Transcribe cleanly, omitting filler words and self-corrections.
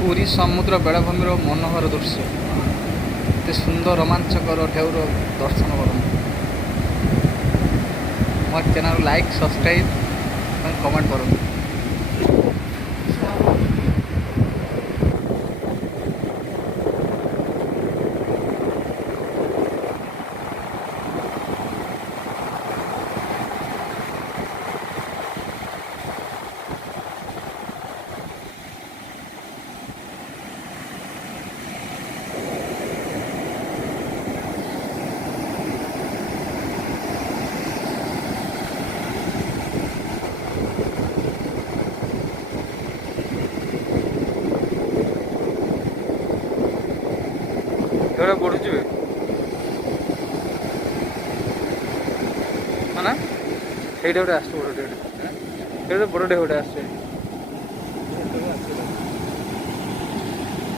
ପୁରୀ ସମୁଦ୍ର ବେଳାଭୂମିର ମନୋହର ଦୃଶ୍ୟ। ଏତେ ସୁନ୍ଦର ରୋମାଞ୍ଚକର ଢେଉର ଦର୍ଶନ କରନ୍ତୁ। ମୋ ଚ୍ୟାନେଲ୍ ଲାଇକ୍ ସବସ୍କ୍ରାଇବ୍ ଏବଂ କମେଣ୍ଟ କରନ୍ତୁ। ढेउटा बढ़ुचे है ना, ये गोटे आस बड़ ढेउ बड़ ढेउटा आस।